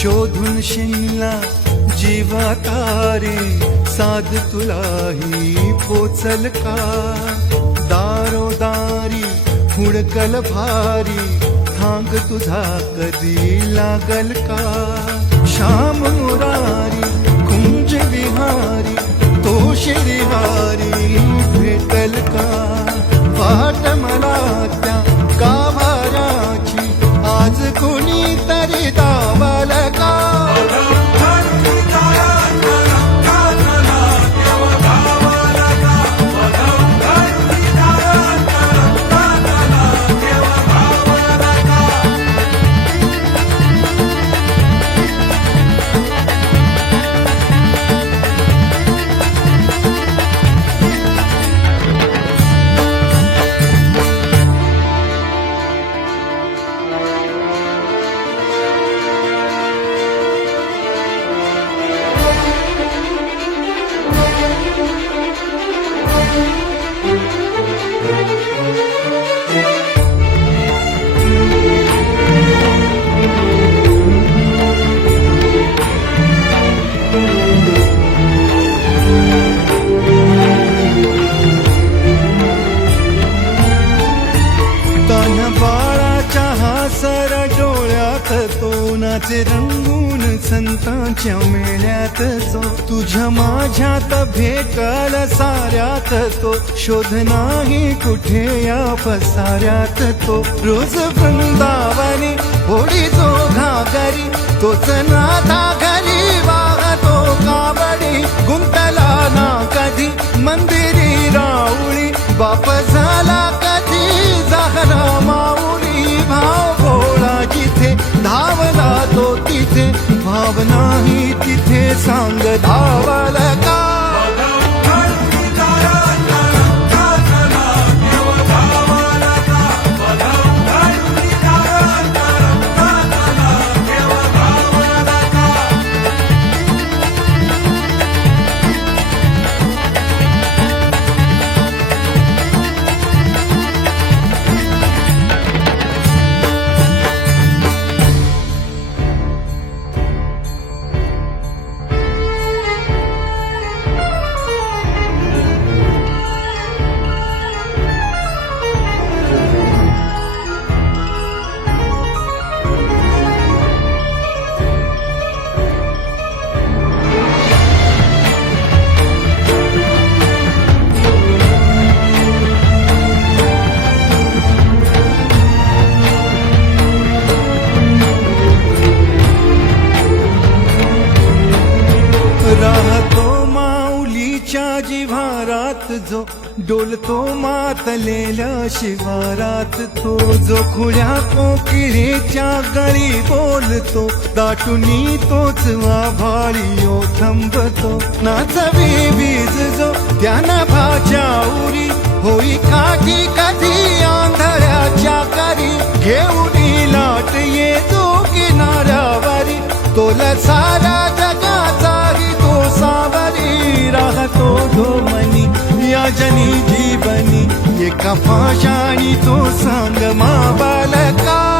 शोधून शिनला जीवा तारे साध तुलाही पोचल का दारोदारी हुडकल भारी थांग तुझा कधी लागल का श्याम मुरारी कुंज विहारी तो श्रीहारी भेटल का वाट मला त्या गाभाराची आज कुणी तरी दावल का सर डोळ्यात तो नाचे रंगून संतांच्या मेळ्यात जो तुझ्या माझ्यात भेटल साऱ्यात तो शोध नाही कुठे या पसाऱ्यात तो रोज वृंदावनी होडी जो घागरी तोच नाथा घरी वाहतो कावडी गुंतला ना कधी मंदिरी राऊळी बाप झाला कधी जाहरा माऊली भाव भोळा जिथे धावला तो तिथे भाव नाही तिथे सांग धावल का राहतो माऊलीच्या जिव्हारात जो डोलतो मातलेल्या शिवारात तो जो खुल्या कोकिळेच्या गळी बोलतो दाटुनी तोच आभाळी थांबतो नाचवी बीज जो त्यानं भाच्याउरी होई काठी कधी आंधळ्याच्या करी घेऊन लाट येतो किनाऱ्यावरी तोला सारा जगाचाही तो सावरी राहतो धोमनी या जनी जीवनी एका पाशाणी तो सांग मा बालका